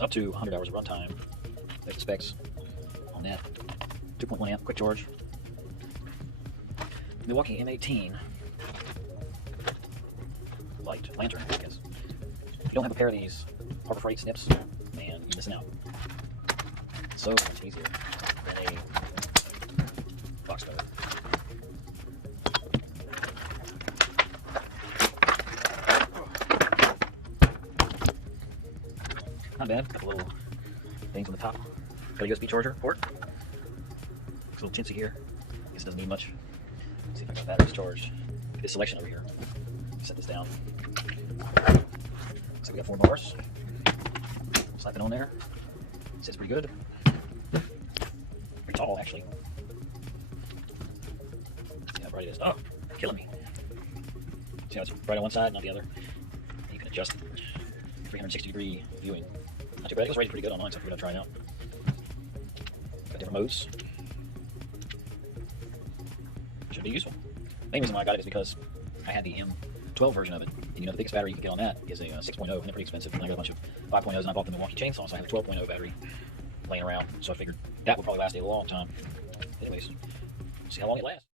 has up to 100 hours of runtime. There's the specs on that. 2.1 amp, quick charge. Milwaukee M18 light lantern, I guess. If you don't have a pair of these Harbor Freight snips, man, you're missing out. So much easier than a box cover. Not bad. A couple little things on the top. Got a USB charger port. It's a little chintzy here. Guess it doesn't need much. Let's see if I got batteries charged. This selection over here. Set this down. So we got 4 bars. Slap it on there. Sits pretty good. Pretty tall, actually. See how bright it is. Oh, killing me. See how it's bright on one side, not the other. And you can adjust 360-degree viewing. Not too bad. It was rated pretty good online, so I figured I'd try it out. Got different modes. Should be useful. The main reason why I got it is because I had the M12 version of it. And you know, the biggest battery you can get on that is a 6.0, and they're pretty expensive. And I got a bunch of 5.0s, and I bought the Milwaukee chainsaw, so I have a 12.0 battery laying around. So I figured that would probably last a long time. Anyways, see how long it lasts.